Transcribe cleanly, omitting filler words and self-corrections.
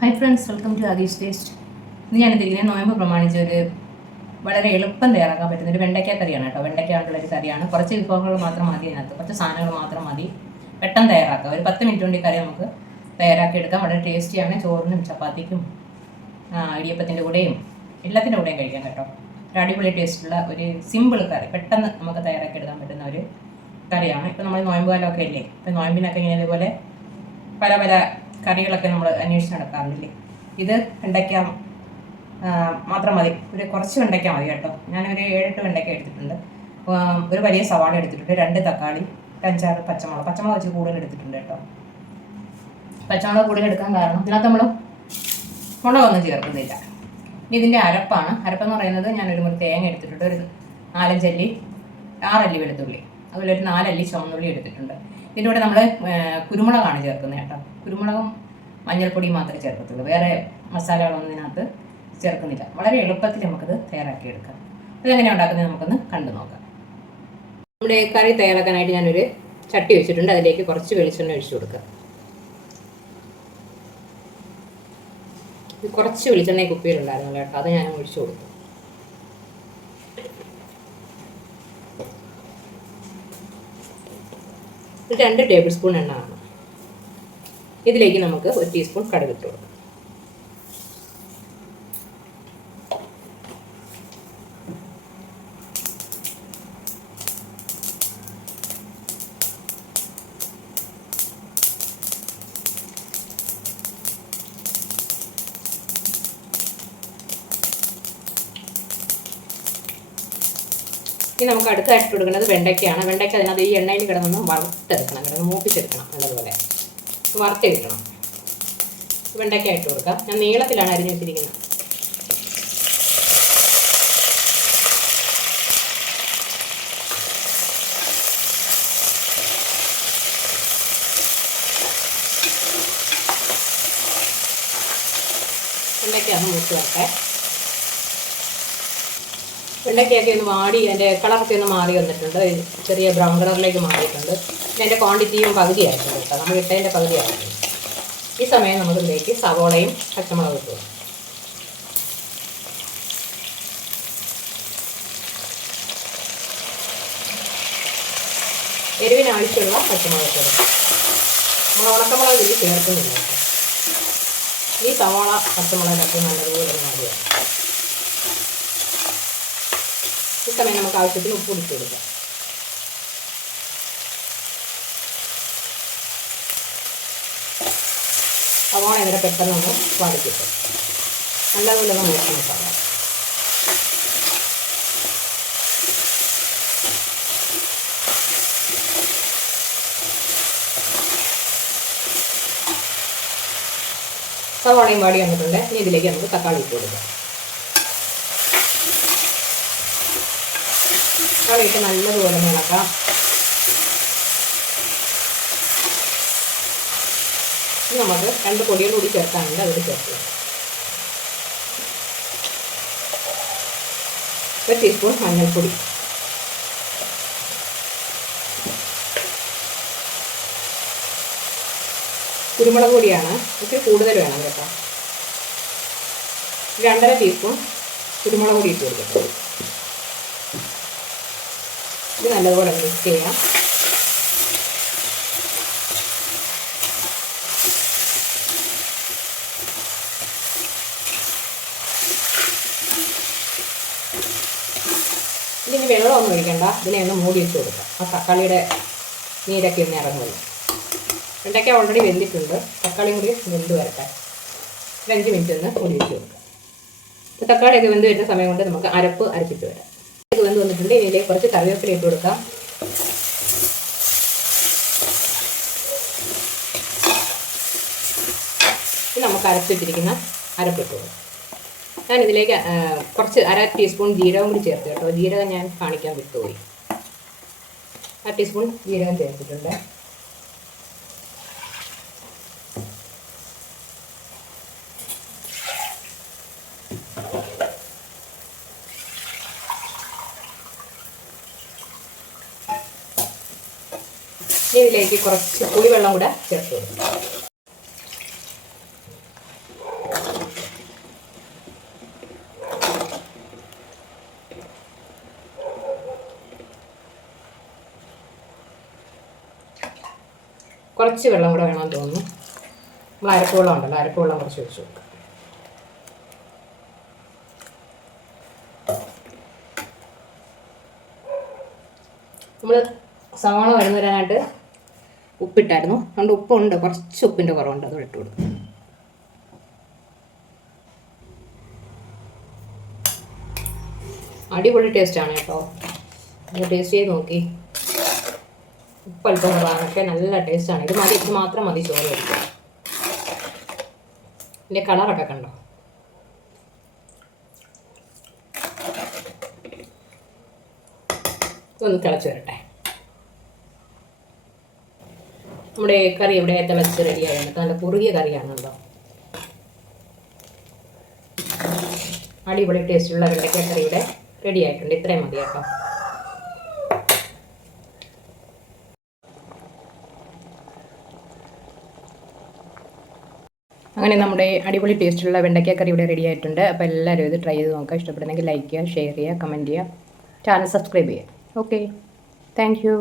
Hi friends, welcome to Aadhi's taste. ഇന്ന് ഞാനെന്തിരിക്കുന്നത് നോയമ്പ് പ്രമാണിച്ച് ഒരു വളരെ എളുപ്പം തയ്യാറാക്കാൻ പറ്റുന്ന ഒരു വെണ്ടയ്ക്ക കറിയാണ് കേട്ടോ. വെണ്ടയ്ക്ക കൊണ്ടുള്ളൊരു കറിയാണ്. കുറച്ച് വിഭവങ്ങൾ മാത്രം മതി അതിനകത്ത്, കുറച്ച് സാധനങ്ങൾ മാത്രം മതി. പെട്ടെന്ന് തയ്യാറാക്കാം. ഒരു 10 മിനിറ്റ് കൊണ്ട് ഈ കറി നമുക്ക് തയ്യാറാക്കിയെടുക്കാം. വളരെ ടേസ്റ്റിയാണ്. ചോറിനും ചപ്പാത്തിക്കും ഇടിയപ്പത്തിൻ്റെ കൂടെയും എല്ലാത്തിൻ്റെ കൂടെയും കഴിക്കാം കേട്ടോ. ഒരു അടിപൊളി ടേസ്റ്റുള്ള ഒരു സിമ്പിൾ കറി, പെട്ടെന്ന് നമുക്ക് തയ്യാറാക്കിയെടുക്കാൻ പറ്റുന്ന ഒരു കറിയാണ്. ഇപ്പോൾ നമ്മൾ നോയമ്പ് കാലമൊക്കെ ഇല്ലേ, ഇപ്പോൾ നോയമ്പിനൊക്കെ ഇങ്ങനെ ഇതുപോലെ പല പല കറികളൊക്കെ നമ്മൾ അന്വേഷിച്ച് നടക്കാറില്ലേ. ഇത് വെണ്ടയ്ക്ക മാത്രം മതി, ഒരു കുറച്ച് വെണ്ടയ്ക്ക മതി കേട്ടോ. ഞാനൊരു 7-8 വെണ്ടയ്ക്ക എടുത്തിട്ടുണ്ട്. ഒരു വലിയ സവാള എടുത്തിട്ടുണ്ട്, 2 തക്കാളി, 5-6 പച്ചമുളക് വെച്ച് കൂടുതൽ എടുത്തിട്ടുണ്ട് കേട്ടോ. പച്ചമുളക് കൂടുതൽ എടുക്കാൻ കാരണം ഇതിനകത്ത് നമ്മൾ മുളകൊന്നും ചേർക്കുന്നില്ല. ഇതിൻ്റെ അരപ്പാണ്. അരപ്പെന്ന് പറയുന്നത് ഞാനൊരു മുറി തേങ്ങ എടുത്തിട്ടുണ്ട്, ഒരു 4-5 അല്ലി 6 അല്ലി വെളുത്തുള്ളി, അതുപോലെ ഒരു 4 അല്ലി ചുവന്നുള്ളി എടുത്തിട്ടുണ്ട്. ഇതിൻ്റെ കൂടെ നമ്മൾ കുരുമുളകാണ് ചേർക്കുന്നത് കേട്ടോ. കുരുമുളകും മഞ്ഞൾപ്പൊടിയും മാത്രമേ ചേർക്കത്തുള്ളൂ, വേറെ മസാലകളൊന്നും ഇതിനകത്ത് ചേർക്കുന്നില്ല. വളരെ എളുപ്പത്തിൽ നമുക്കത് തയ്യാറാക്കിയെടുക്കാം. അതെങ്ങനെയാണ് ഉണ്ടാക്കുന്നത് നമുക്കൊന്ന് കണ്ടു നോക്കാം. നമ്മുടെ കറി തയ്യാറാക്കാനായിട്ട് ഞാനൊരു ചട്ടി വെച്ചിട്ടുണ്ട്. അതിലേക്ക് കുറച്ച് വെളിച്ചെണ്ണ ഒഴിച്ചു കൊടുക്കുക. കുറച്ച് വെളിച്ചെണ്ണ കുപ്പിയിലുണ്ടായിരുന്നു കേട്ടോ, അത് ഞാൻ ഒഴിച്ചു കൊടുത്തു. ഒരു 2 ടേബിൾ സ്പൂൺ എണ്ണ ആണ്. ഇതിലേക്ക് നമുക്ക് 1 ടീസ്പൂൺ കടുക് ഇട്ട് കൊടുക്കാം. ഇനി നമുക്ക് അടുത്തായിട്ട് കൊടുക്കുന്നത് വെണ്ടയ്ക്കയാണ്. വെണ്ടയ്ക്ക അതിനകത്ത് ഈ എണ്ണയിൽ കിടന്നൊന്ന് വറുത്തെടുക്കണം, കിടന്ന് മൂപ്പിച്ചെടുക്കണം, നല്ലതുപോലെ വറുത്തെടുക്കണം. വെണ്ടയ്ക്ക ഇട്ട് കൊടുക്കാം. ഞാൻ നീളത്തിലാണ് അരിഞ്ഞു വെച്ചിരിക്കുന്നത്. വെണ്ടയ്ക്ക ഒന്ന് മൂത്ത് വരട്ടെ. വെണ്ടയ്ക്കൊക്കെ ഒന്ന് വാടി അതിൻ്റെ കളറൊക്കെ ഒന്ന് മാറി വന്നിട്ടുണ്ട്. ചെറിയ ബ്രൗൺ കളറിലേക്ക് മാറിയിട്ടുണ്ട്. പിന്നെ അതിൻ്റെ ക്വാണ്ടിറ്റിയും പകുതി ആയിട്ടുണ്ട് കേട്ടോ. നമ്മൾ ഇട്ടതിൻ്റെ പകുതി ആയിട്ടുണ്ട്. ഈ സമയം നമുക്ക് ഇതിലേക്ക് സവോളയും പച്ചമുളകും ഇട്ടു. എരിവിനാവശ്യമുള്ള പച്ചമുളക് ചേർക്കും. നമ്മൾ ഉണക്കമുളക് ഇതിൽ ചേർക്കുന്നില്ല കേട്ടോ. ഈ സവോള പച്ചമുളകൊക്കെ നല്ലതുപോലെ മാറിയാണ്. ഈ സമയം നമുക്ക് ആവശ്യത്തിന് ഉപ്പ് ഇട്ട് കൊടുക്കാം. സവാള ഇതിനെ പെട്ടെന്നൊന്ന് വഴറ്റിട്ട് നല്ലതുപോലെ ഒന്ന് നോക്കണം. സവാളയും വാടി വന്നിട്ടുണ്ട്. ഇനി ഇതിലേക്ക് നമുക്ക് തക്കാളി ഇട്ട് കൊടുക്കാം. തക്കാളി ഇട്ട് നല്ലതുപോലെ ഇളക്കാം. ഇനി നമുക്ക് 2 പൊടികൾ കൂടി ചേർക്കാനുണ്ട്, അതിൽ ചേർക്കുക. 1 ടീസ്പൂൺ മഞ്ഞൾപ്പൊടി, കുരുമുളക് പൊടിയാണ്, ഇത്തിരി കൂടുതൽ വേണം കേട്ടോ. 2.5 ടീസ്പൂൺ കുരുമുളക് പൊടി ഇട്ട് കൊടുക്കട്ടെ. ഇത് നല്ലതുപോലെ മിക്സ് ചെയ്യാം. ഇതിന് വെള്ളമൊന്നും ഒഴിക്കണ്ട, ഇതിനെ ഒന്ന് മൂടി വെച്ച് കൊടുക്കാം. ആ തക്കാളിയുടെ നീരൊക്കെ ഒന്ന് ഇറങ്ങുമല്ലോ. വെണ്ടയ്ക്ക ഓൾറെഡി വെന്തിട്ടുണ്ട്, തക്കാളിയും കൂടി വെന്ത് വരട്ടെ. 5 മിനിറ്റ് ഒന്ന് മൂടി വെച്ച് കൊടുക്കാം. ഇപ്പോൾ തക്കാളിയൊക്കെ വെന്ത് വരുന്ന സമയം കൊണ്ട് നമുക്ക് അരപ്പ് അരച്ചിട്ട് വരാം. ഇത് വെന്ത് വന്നിട്ടുണ്ട്. ഇതിലേക്ക് കുറച്ച് കറിവേപ്പില ഇട്ട് കൊടുക്കാം. ഇത് നമുക്ക് അരച്ചിട്ടിരിക്കുന്ന അരപ്പിട്ട് കൊടുക്കാം. ഞാനിതിലേക്ക് കുറച്ച് 1/2 ടീസ്പൂൺ ജീരകം കൂടി ചേർത്ത് കേട്ടോ. ജീരകം ഞാൻ കാണിക്കാൻ വിട്ടുപോയി. 1/2 ടീസ്പൂൺ ജീരകം ചേർത്തിട്ടുണ്ട്. ഇതിലേക്ക് കുറച്ച് പുളിവെള്ളം കൂടെ ചേർത്ത് കൊടുക്കും. കുറച്ച് വെള്ളം കൂടെ വേണമെന്ന് തോന്നുന്നു. നമ്മൾ അരപ്പ് വെള്ളം ഉണ്ടല്ലോ, അരപ്പ് വെള്ളം കുറച്ച് ഒഴിച്ച് കൊടുക്കാം. നമ്മൾ സവാള വഴന്നു വരാനായിട്ട് ഉപ്പിട്ടായിരുന്നു. അതുകൊണ്ട് ഉപ്പുണ്ട്, കുറച്ച് ഉപ്പിൻ്റെ കുറവുണ്ട്, അത് ഇട്ട് കൊടുക്കും. അടിപൊളി ടേസ്റ്റാണ് കേട്ടോ, ഒന്ന് ടേസ്റ്റ് ചെയ്ത് നോക്കി. ഉപ്പ് അല്പം കുറവാണൊക്കെ നല്ല ടേസ്റ്റാണ്. ഇത് മതി, ഇത് മാത്രം മതി ചോറ് കഴിക്കാൻ. ഇതിൻ്റെ കളറൊക്കെ കണ്ടോ. ഇതൊന്ന് തിളച്ച് വരട്ടെ. നമ്മുടെ കറി ഇവിടെ തിളച്ച് റെഡിയായിട്ട് നല്ല കുറുകിയ കറിയാണ് കേട്ടോ. അടിപൊളി ടേസ്റ്റുള്ള വെണ്ടയ്ക്ക കറി ഇവിടെ റെഡി ആയിട്ടുണ്ട്. ഇത്രയും മതി കേട്ടോ. അങ്ങനെ നമ്മുടെ അടിപൊളി ടേസ്റ്റുള്ള വെണ്ടയ്ക്ക കറി ഇവിടെ റെഡി ആയിട്ടുണ്ട്. അപ്പോൾ എല്ലാവരും ഇത് ട്രൈ ചെയ്ത് നോക്കുക. ഇഷ്ടപ്പെടുന്നെങ്കിൽ ലൈക്ക് ചെയ്യുക, ഷെയർ ചെയ്യുക, കമൻറ്റ് ചെയ്യുക, ചാനൽ സബ്സ്ക്രൈബ് ചെയ്യുക. Okay, thank you.